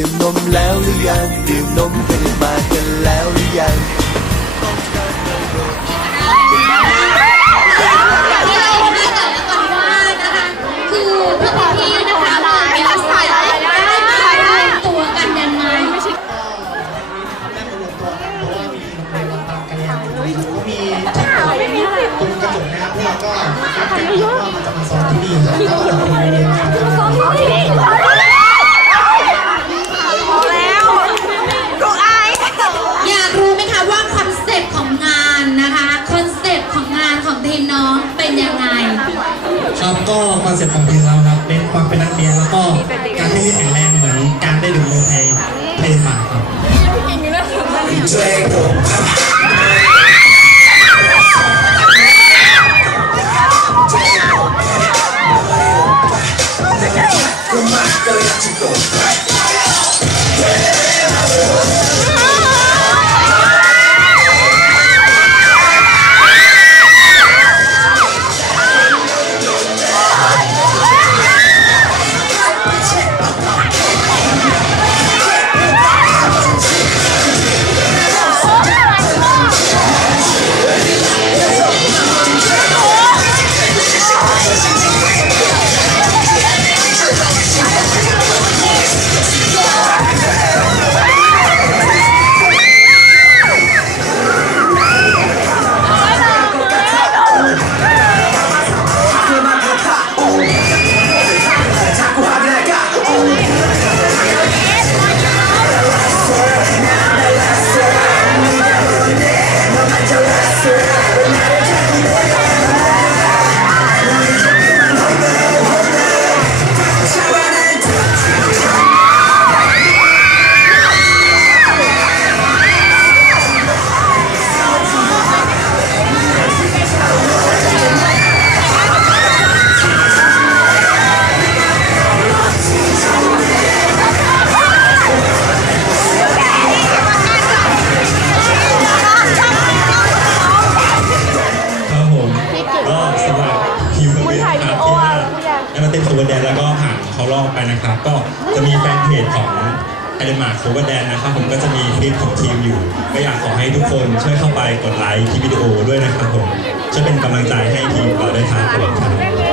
ดื่มนมแล้วหรือยัง ดื่มนมกันมากันแล้วหรือยังคือพวกพี่ๆนะคะเราเป็นสายได้ตัวกันยังไงตรงกระจกนะครับพวกเราก็นัดกันว่ามันจะมาซ้อมที่นี่ครับก็ เป็นยังไง ครับก็คอนเซ็ปต์ของเพลงเราครับเป็นความเป็นนักเรียนแล้วก็การที่แข็งแรงเหมือนการได้ดื่มนมในเพลงหมากครับครับ ได้มาเต้นโคเวอร์แดนแล้วก็ผ่านเขารอบไปนะครับ ก็จะมีแฟนเพจของไอเดนมาร์คโคเวอร์แดนนะครับผมก็จะมีคลิปของทีมอยู่ ก็อยากขอให้ทุกคนช่วยเข้าไปกดไลค์ที่วิดีโอด้วยนะครับผมจะเป็นกำลังใจให้ทีมเราด้วยครับผมครับเอาละค่ะขอเสียงปรบ